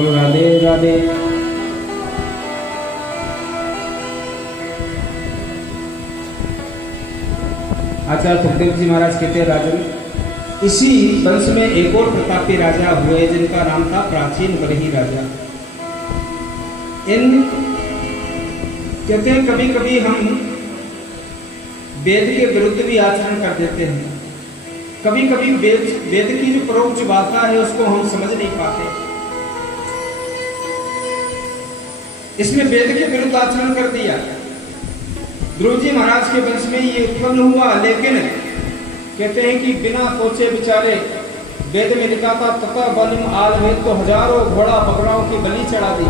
बोलो राधे राधे। आचार्य सुखदेव जी महाराज कहते हैं राजन, इसी वंश में एक और प्रतापी राजा हुए जिनका नाम था प्राचीन बरही राजा। इन कहते हैं कभी कभी हम वेद के विरुद्ध भी आचरण कर देते हैं, कभी कभी वेद की जो परोक्ष भाषा है उसको हम समझ नहीं पाते, इसमें वेद के विरुद्ध आचरण कर दिया। ध्रुव जी महाराज के वंश में ये उत्पन्न हुआ, लेकिन कहते हैं कि बिना सोचे विचारे वेद में लिखा था तथा बलिम आल वेद, तो हजारों घोड़ा बकराओं की बलि चढ़ा दी।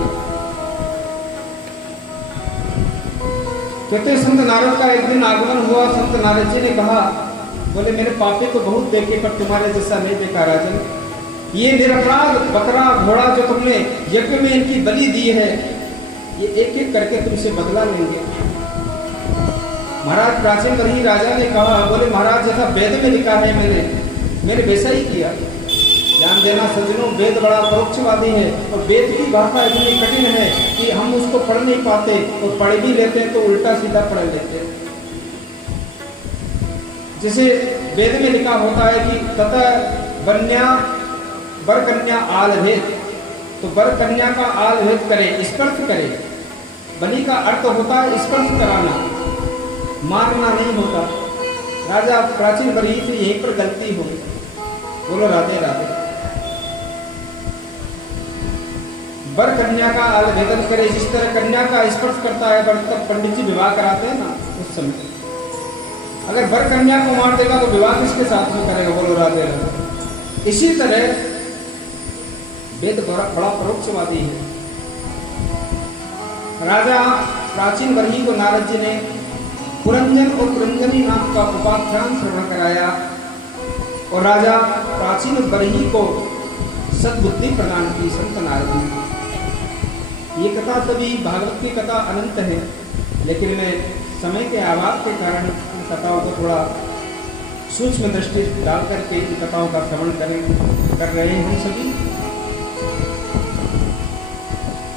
कहते संत नारद का एक दिन आगमन हुआ। संत नारद जी ने कहा, बोले मेरे पापी को बहुत देखे पर तुम्हारे जैसा नहीं देखा राजन। ये निरपराध बकरा घोड़ा जो तुमने यज्ञ में इनकी बलि दी है, ये एक एक करके तुमसे बदला लेंगे। महाराज प्राचीन बरही राजा ने कहा, बोले महाराज जैसा वेद में लिखा है मैंने वैसा ही किया। ध्यान देना सज्जनों, वेद बड़ा परोक्षवादी है और वेद की भाषा इतनी कठिन है कि हम उसको पढ़ नहीं पाते, और पढ़ भी लेते हैं तो उल्टा सीधा पढ़ लेते हैं। जैसे वेद में लिखा होता है कि तथा वर कन्या आल भेद, तो वर कन्या का आल भेद करे, स्पर्श करे। बलि का अर्थ होता है स्पर्श कराना, मारना नहीं होता। राजा प्राचीन बरही से यहीं पर गलती हो। बोलो राधे राधे। वर कन्या का आलभेदन करे, जिस तरह कन्या का स्पर्श करता है वर, तब पंडित जी विवाह कराते हैं ना उस समय। अगर वर कन्या को मार देगा तो विवाह किसके साथ में करेगा? बोलो राधे राधे। इसी तरह वेद बड़ा परोक्षवादी है। राजा प्राचीन बरही को नारद जी ने पुरंजन और पुरंजनी नाम का उपाख्यान श्रवण कराया, और राजा प्राचीन बरही को सद्बुद्धि प्रदान की संत नारद ने। ये कथा सभी भागवत की कथा अनंत है, लेकिन मैं समय के अभाव के कारण इन कथाओं को थोड़ा सूक्ष्म दृष्टि डाल करके इन कथाओं का श्रवण कर रहे हैं हम सभी।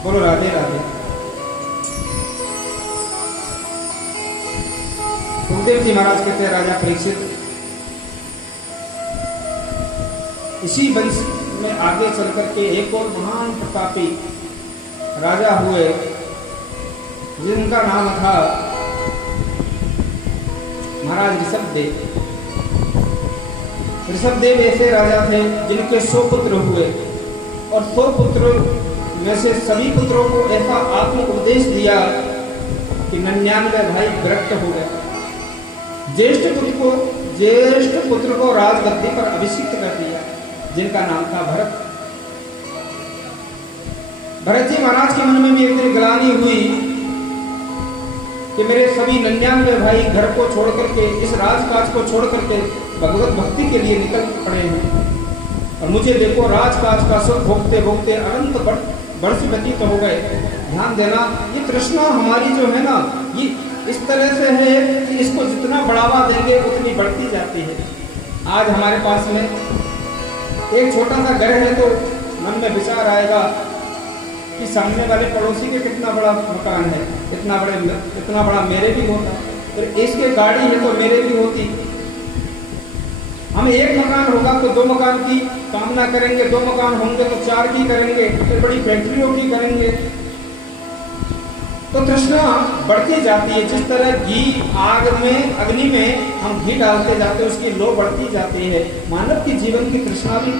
बोलो राधे राधे। सुखदेव जी महाराज कहते हैं, राजा परीक्षित इसी वंश में आगे चल करके एक और महान प्रतापी राजा हुए जिनका नाम था महाराज ऋषभदेव। ऋषभदेव ऐसे राजा थे जिनके 100 पुत्र हुए, और 100 पुत्र में से सभी पुत्रों को ऐसा आत्म उपदेश दिया कि 99 भाई विरक्त हो गए। ज्येष्ठ पुत्र को राजगद्दी पर अभिषिक्त कर दिया, जिनका नाम था भरत। भरत जी महाराज के मन में भी एक दिन ग्लानि हुई कि मेरे सभी 99 भाई घर को छोड़ करके, इस राजकाज को छोड़ करके भगवत भक्ति के लिए निकल पड़े हैं, और मुझे देखो राजकाज का सुख भोगते भोगते अनंत वर्ष व्यतीत हो गए। ध्यान देना, ये तृष्णा हमारी जो है ना, ये इस तरह से है कि इसको जितना बढ़ावा देंगे उतनी बढ़ती जाती है। आज हमारे पास में एक छोटा सा घर है तो मन में विचार आएगा कि सामने वाले पड़ोसी के कितना बड़ा मकान है, इतना बड़ा मेरे भी होता, फिर इसके गाड़ी है तो मेरे भी होती। हम एक मकान होगा तो 2 मकान की कामना करेंगे, 2 मकान होंगे तो 4 की करेंगे, फिर बड़ी फैक्ट्रियों की करेंगे। तो तृष्णा बढ़ती जाती है। जिस तरह घी अग्नि में हम घी डालते जाते हैं, उसकी लो बढ़ती जाती है। मानव की जीवन की तृष्णा भी,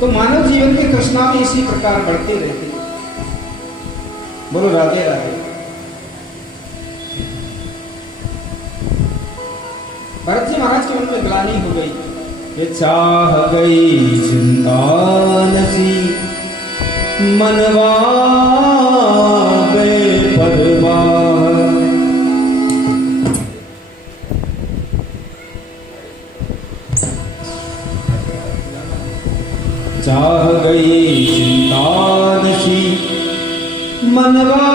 तो मानव जीवन की तृष्णा भी इसी प्रकार बढ़ती रहती है। बोलो राधे राधे। भरत जी महाराज के मन में ग्लानि हो गई, चाह गई चिंता नसी मनवा बेपरवाह, चाह गई चिंता नसी मनवा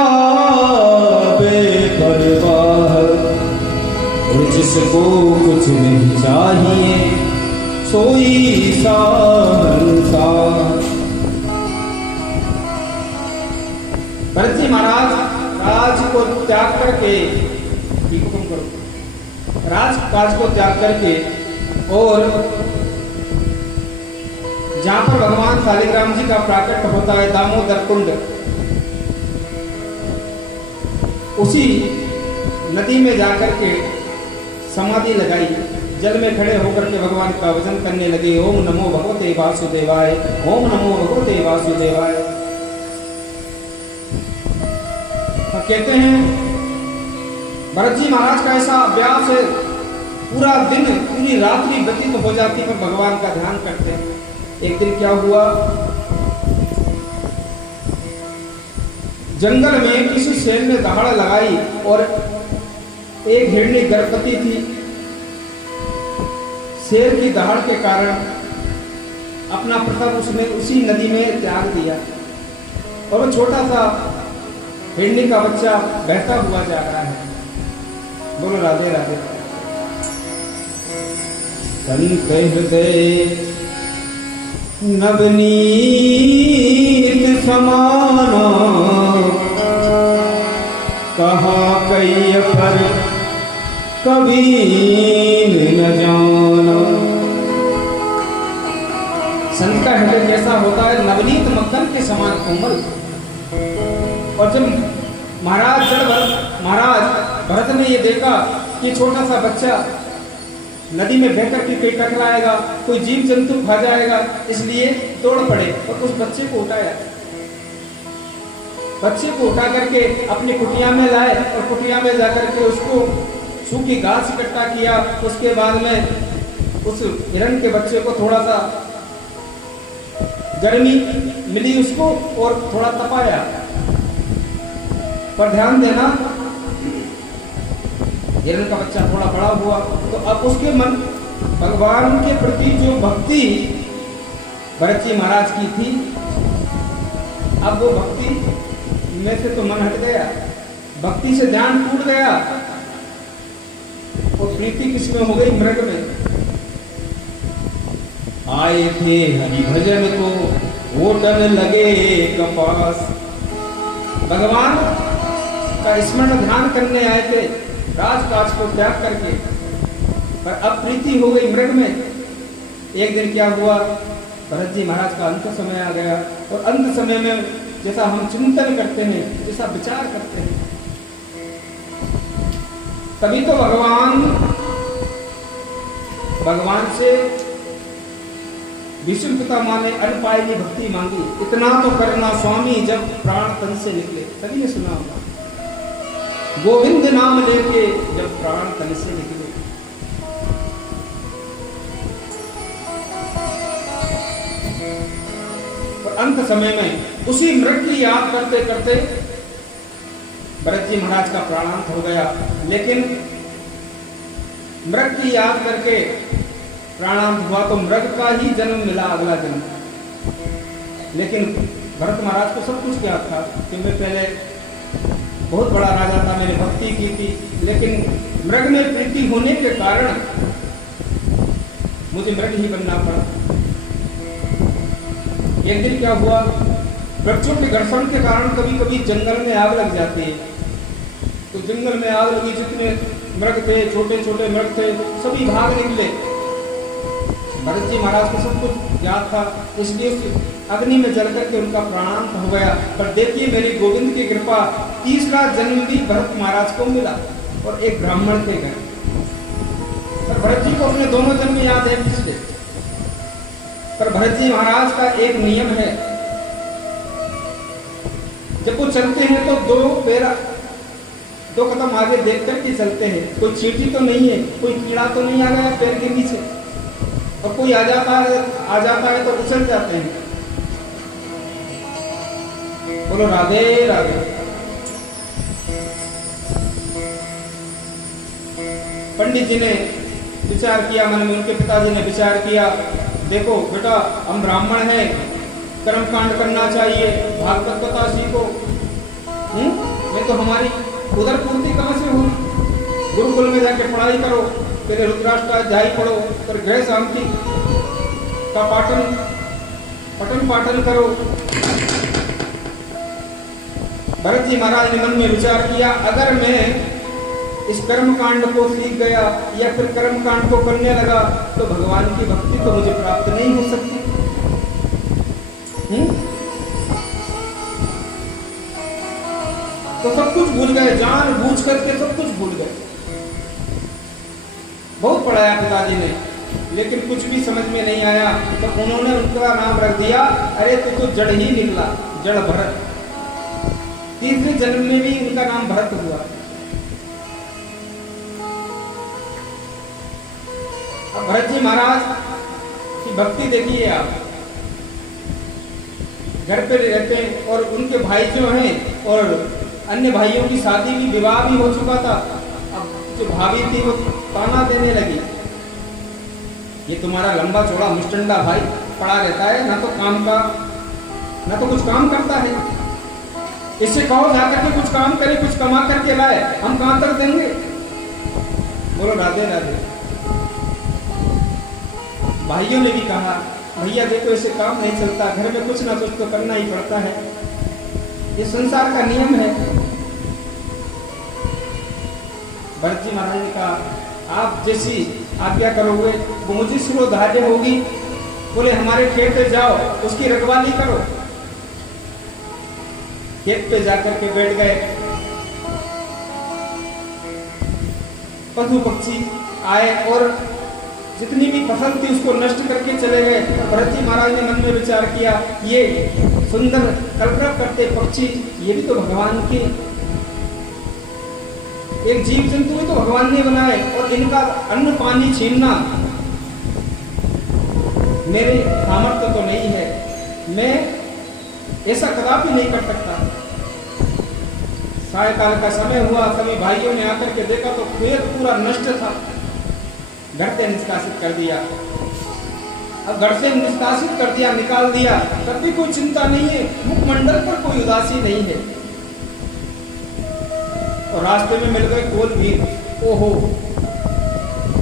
बेपरवाह, उर्ज जिसको कुछ नहीं चाहिए सोई सहनसा। भरत जी महाराज राज को त्याग करके, हुक्म करो, राज काज को त्याग करके और जहां पर भगवान शालिग्राम जी का प्राकट्य होता है दामोदर कुंड, उसी नदी में जाकर के समाधि लगाई, जल में खड़े होकर के भगवान का भजन करने लगे। ओम नमो भगवते वासुदेवाय, ओम नमो भगवते वासुदेवाय। तो कहते हैं भरत जी महाराज का ऐसा अभ्यास है, पूरा दिन पूरी रात्रि व्यतीत हो जाती पर भगवान का ध्यान करते हैं। एक दिन क्या हुआ, जंगल में किसी शेर ने दहाड़ लगाई और एक हिरणी गर्भवती थी। शेर की दहाड़ के कारण अपना प्रताप उसने उसी नदी में त्याग दिया और वो छोटा सा हिरणी का बच्चा बहता हुआ जा रहा है। बोलो राधे राधे। संत हृदय नवनीत समाना, कहा कई पर कभी न जाना। संत का हृदय कैसा होता है? नवनीत मक्खन के समान कोमल। और जब महाराज भरत ने ये देखा कि छोटा सा बच्चा नदी में बहकर के कहीं टकराएगा, कोई जीव जंतु खा जाएगा, इसलिए तोड़ पड़े और उस बच्चे को उठाया। बच्चे को उठा करके अपनी कुटिया में लाए और कुटिया में जाकर के उसको सूखी घास इकट्ठा किया। उसके बाद में उस हिरण के बच्चे को थोड़ा सा गर्मी मिली उसको और थोड़ा तपाया। पर ध्यान देना, हिरण का बच्चा थोड़ा बड़ा हुआ तो अब उसके मन भगवान के प्रति जो भक्ति भरत जी महाराज की थी, अब वो भक्ति में से तो मन हट गया, भक्ति से ध्यान टूट गया और प्रीति किसमें हो गई? मृग में। आए थे हरि भजन को ओटन लगे कपास। भगवान का स्मरण ध्यान करने आए थे राजकाज को त्याग करके, पर अब प्रीति हो गई मृग में। एक दिन क्या हुआ, भरत जी महाराज का अंत समय आ गया और अंत समय में जैसा हम चिंतन करते हैं, जैसा विचार करते हैं, तभी तो भगवान से विष्णु पिता मां ने अनपायनी भक्ति मांगी। इतना तो करना स्वामी जब प्राण तन से निकले। सभी ने सुना होगा, गोविंद नाम लेके जब प्राण तन से निकले। और अंत समय में उसी मृग की याद करते करते भरत जी महाराज का प्राणांत हो गया। लेकिन मृग की याद करके प्राणांत हुआ तो मृग का ही जन्म मिला अगला जन्म। लेकिन भरत महाराज को सब कुछ याद था कि मैं पहले बहुत बड़ा राजा था, मैंने भक्ति की थी, लेकिन मृग में प्रीति होने के कारण मुझे मृग ही बनना पड़ा। एक दिन क्या हुआ, वृक्षों के घर्षण के कारण कभी कभी जंगल में आग लग जाती है। तो जंगल में आग लगी, जितने मृग थे, छोटे छोटे मृग थे, सभी भाग निकले। भरत जी महाराज को सब कुछ याद था, इसलिए उस अग्नि में जल करके उनका प्राणांत हो गया। पर देखिए मेरी गोविंद की कृपा, तीसरा जन्म भी भरत महाराज को मिला और एक ब्राह्मण के घर। पर भरत जी को अपने दोनों जन्म याद है पिछले। पर भरत जी महाराज का एक नियम है, जब वो चलते हैं तो दो कदम आगे देख कर के चलते हैं। कोई चींटी तो नहीं है, कोई कीड़ा तो नहीं आ गया पैर के नीचे, और कोई आ जाता है तो उछल जाते हैं। बोलो राधे राधे। पंडित जी ने विचार किया मन में, उनके पिताजी ने विचार किया, देखो बेटा हम ब्राह्मण हैं, कर्मकांड करना चाहिए, भागवत कथा सीखो, नहीं तो हमारी उधर पूर्ति कहां से होगी? गुरुकुल में जाके पढ़ाई करो, पहले रुद्राष्टाध्यायी पढ़ो, फिर गृह शांति का पठन पाठन करो। भरत जी महाराज ने मन में विचार किया, अगर मैं इस कर्म कांड को सीख गया या फिर कर्म कांड को करने लगा तो भगवान की भक्ति तो मुझे प्राप्त नहीं हो सकती। तो सब कुछ भूल गए, जान बूझ करके सब कुछ भूल गए। बहुत पढ़ाया पिताजी ने, लेकिन कुछ भी समझ में नहीं आया, तो उन्होंने उनका नाम रख दिया, अरे तू तो जड़ ही निकला, जड़ भरत। तीसरे जन्म में भी उनका नाम भरत हुआ। अब भरत जी महाराज की भक्ति देखिए आप, घर पे रहते हैं और उनके भाई जो हैं और अन्य भाइयों की शादी भी, विवाह भी हो चुका था। अब जो भाभी थी वो ताना देने लगी, ये तुम्हारा लंबा चौड़ा मुस्टंडा भाई पड़ा रहता है, ना तो काम का ना तो कुछ काम करता है, इससे कहो जाकर के कुछ काम करे, कुछ कमा करके लाए, हम कहां तक देंगे। बोलो राधे राधे। भाइयों ने भी कहा, भैया देखो ऐसे काम नहीं चलता, घर में कुछ ना कुछ तो करना ही पड़ता है, ये संसार का नियम है। भरत जी महाराज ने कहा, आप जैसी आज्ञा करोगे वो मुझे श्रोधार्य होगी। बोले हमारे खेत पे जाओ, उसकी रखवाली करो। खेत पे जाकर के बैठ गए, पशु पक्षी आए और जितनी भी फसल थी उसको नष्ट करके चले गए। और भरत जी महाराज ने मन में विचार किया, ये सुंदर कलरव करते पक्षी, ये भी तो भगवान के एक जीव जंतु ही तो भगवान ने बनाए, और इनका अन्न पानी छीनना मेरे सामर्थ्य तो नहीं है, मैं ऐसा कदापि नहीं कर सकता। सायकाल का समय हुआ, सभी भाइयों ने आकर के देखा तो खेत पूरा नष्ट था। घर से निष्कासित कर दिया। अब घर से निष्कासित कर दिया, निकाल दिया, तब भी कोई चिंता नहीं है, मुखमंडल पर कोई उदासी नहीं है। और रास्ते में मिल गए कोल भी, ओहो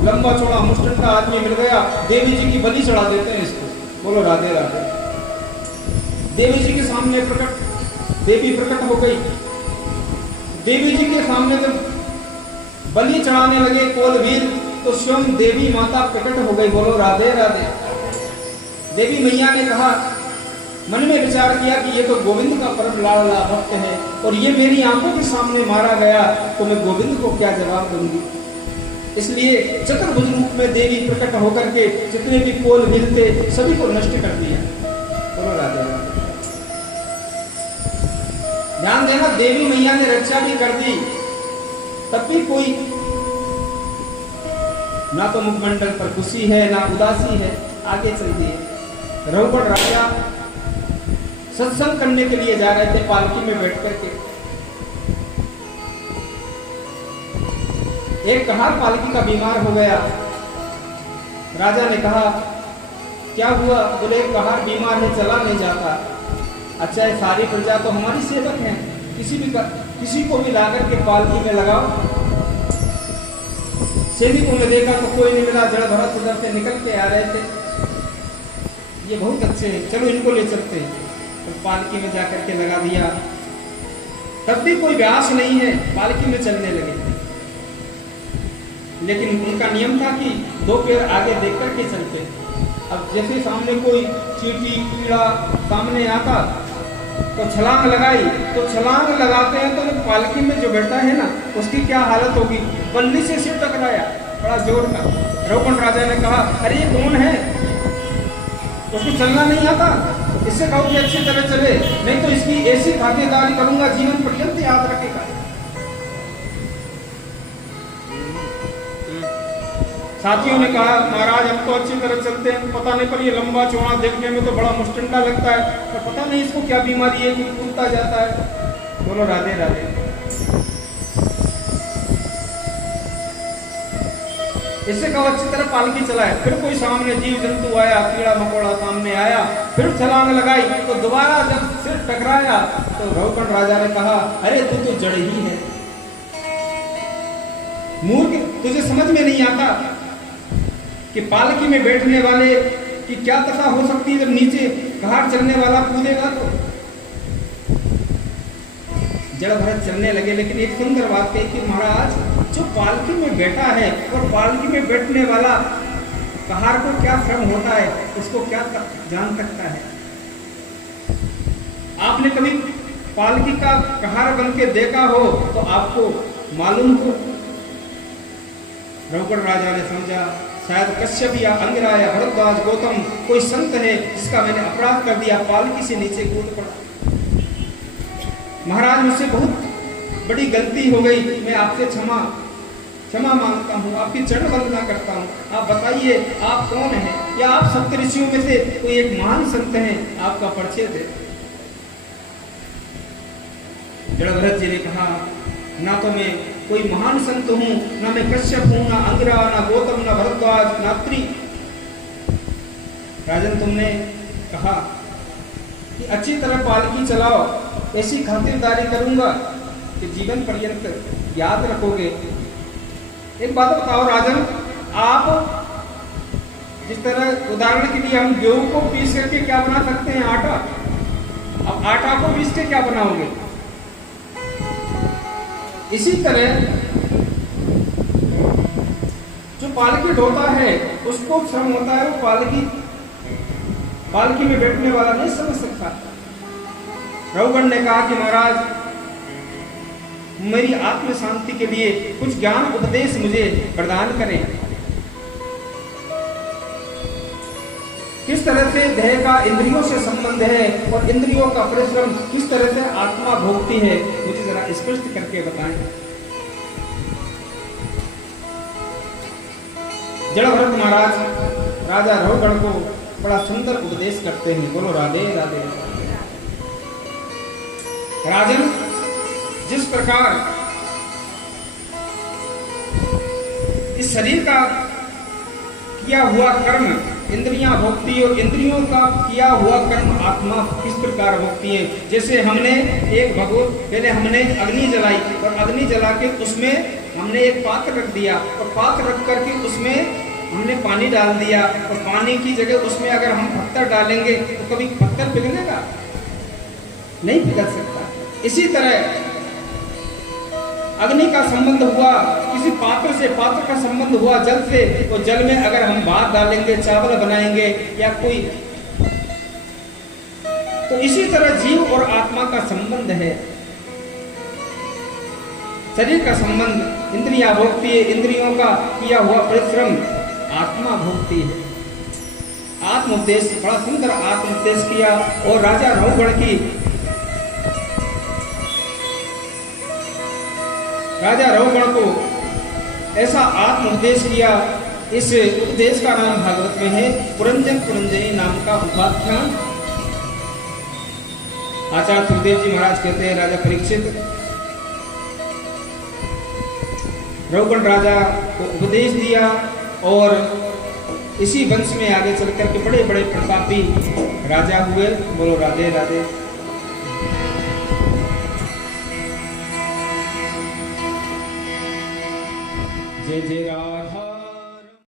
लंबा चौड़ा मुस्टंडा आदमी मिल गया, देवी जी की बलि चढ़ा देते हैं इसको। बोलो राधे राधे। देवी जी के सामने देवी प्रकट हो गई। देवी जी के सामने जब बलि चढ़ाने लगे कोलवीर, तो स्वयं देवी माता प्रकट हो गई। बोलो राधे राधे। देवी मैया ने कहा, मन में विचार किया कि ये तो गोविंद का परम लाडला भक्त है और ये मेरी आंखों के सामने मारा गया, तो मैं गोविंद को क्या जवाब दूंगी। इसलिए चतुर्भुज रूप में देवी प्रकट होकर के जितने भी कोलवीर थे सभी को नष्ट कर दिया। बोलो राधे राधे। ध्यान देना, देवी मैया ने रक्षा भी कर दी, तब भी कोई ना तो मुखमंडल पर खुशी है ना उदासी है। आगे चल दिए। रघुपत राजा सत्संग करने के लिए जा रहे थे पालकी में बैठ करके। एक कहार पालकी का बीमार हो गया। राजा ने कहा, क्या हुआ? बोले एक कहार बीमार है, चला नहीं जाता। अच्छा है, सारी प्रजा तो हमारी सेवक है, किसी को भी लाकर के पालकी में लगाओ। सैनिकों ने देखा तो कोई नहीं मिला, जड़ भरत उधर से निकल के आ रहे थे। ये बहुत अच्छे हैं, चलो इनको ले चलते हैं। तो पालकी में जाकर के लगा दिया, तब भी कोई व्यास नहीं है, पालकी में चलने लगे। लेकिन उनका नियम था कि दो पैर आगे देख करके चलते। अब जैसे सामने कोई चींटी कीड़ा सामने आता तो छलांग लगाई, तो छलांग लगाते हैं तो पालकी में जो बैठा है ना उसकी क्या हालत होगी। बल्ली से सिर टकराया बड़ा जोर का। रघुपत राजा ने कहा, अरे ये कौन है, उसको चलना नहीं आता, इससे कहो कि अच्छी तरह चले, नहीं तो इसकी ऐसी खातिरदारी करूंगा जीवन पर्यंत याद रखेगा। साथियों ने कहा, महाराज हम तो अच्छी तरह चलते हैं, पता नहीं पर ये लंबा चौड़ा देखने में तो बड़ा मुस्टंडा लगता है, पर पता नहीं इसको क्या बीमारी है कि कूदता जाता है। बोलो राधे राधे। इससे कहो अच्छी तरह पालकी चलाए। फिर कोई सामने जीव जंतु आया, कीड़ा मकोड़ा सामने आया, फिर छलांग लगाई, तो दोबारा जब सिर टकराया तो रघुपत राजा ने कहा, अरे तू तो जड़ ही है, मूर्ख, तुझे समझ में नहीं आता कि पालकी में बैठने वाले की क्या दशा हो सकती है जब नीचे कहार चलने वाला कूदेगा तो। जड़भरत चलने लगे, लेकिन एक सुंदर बात कही कि महाराज जो पालकी में बैठा है और पालकी में बैठने वाला कहार को क्या श्रम होता है, उसको क्या जान सकता है। आपने कभी पालकी का कहार बन के देखा हो तो आपको मालूम हो। रघुगण राजा ने समझा शायद कश्यप या अंगिरा या भरद्वाज गौतम कोई संत है जिसका मैंने अपराध कर दिया, पालकी से नीचे कूद पड़ा। महाराज मुझसे बहुत बड़ी गलती हो गई, मैं आपसे क्षमा मांगता हूँ, आपकी चरण वंदना करता हूँ। आप बताइए आप कौन हैं, या आप सप्त ऋषियों में से कोई एक महान संत हैं, आपका परिचय दे। जड़भरत जी ने कहा ना तो मैं कोई महान संत हूं, ना मैं कश्यप हूं, ना अंगिरा, ना गौतम, ना भरद्वाज, ना अत्रि। राजन तुमने कहा कि अच्छी तरह पालकी चलाओ, ऐसी खातिरदारी करूंगा कि जीवन पर्यंत याद रखोगे। एक बात बताओ राजन, आप जिस तरह उदाहरण के लिए हम गेहूं को पीस करके क्या बना सकते हैं, आटा। अब आटा को पीस के क्या बनाओगे। इसी तरह जो पालकी ढोता है उसको श्रम होता है, वो पालकी में बैठने वाला नहीं समझ सकता। रघुगण ने कहा कि महाराज मेरी आत्म शांति के लिए कुछ ज्ञान उपदेश मुझे प्रदान करें। किस तरह से देह का इंद्रियों से संबंध है और इंद्रियों का परिश्रम किस तरह से आत्मा भोगती है, मुझे जरा स्पष्ट करके बताएं। जड़भरत महाराज राजा रघुगण को बड़ा सुंदर उपदेश करते हैं। बोलो राधे राधे। राजन, जिस प्रकार इस शरीर का किया हुआ कर्म इंद्रियां भोगती है और इंद्रियों का किया हुआ कर्म आत्मा किस प्रकार भोगती है। जैसे हमने एक पहले हमने अग्नि जलाई और अग्नि जला के उसमें हमने एक पात्र रख दिया और पात्र रख करके उसमें हमने पानी डाल दिया और पानी की जगह उसमें अगर हम पत्थर डालेंगे तो कभी पत्थर पिघलेगा नहीं, पिघल सकता। इसी तरह अग्नि का संबंध हुआ किसी पात्र से, पात्र का संबंध हुआ जल से, तो जल में अगर हम भात डालेंगे, चावल बनाएंगे या कोई, तो इसी तरह जीव और आत्मा का संबंध है। शरीर का संबंध इंद्रियां भोगती है, इंद्रियों का किया हुआ परिश्रम आत्मा भोगती है। आत्म उपदेश, बड़ा सुंदर आत्म उपदेश किया और राजा रघुगण की राजा रघुगण को ऐसा आत्म उपदेश किया। इस उपदेश का नाम भागवत में है पुरंजन पुरंजनी नाम का उपाख्यान। आचार्य सुखदेव जी महाराज कहते हैं राजा परीक्षित रघुगण राजा को उपदेश दिया और इसी वंश में आगे चलकर के बड़े बड़े प्रतापी राजा हुए। बोलो राधे राधे। जय जय राधा।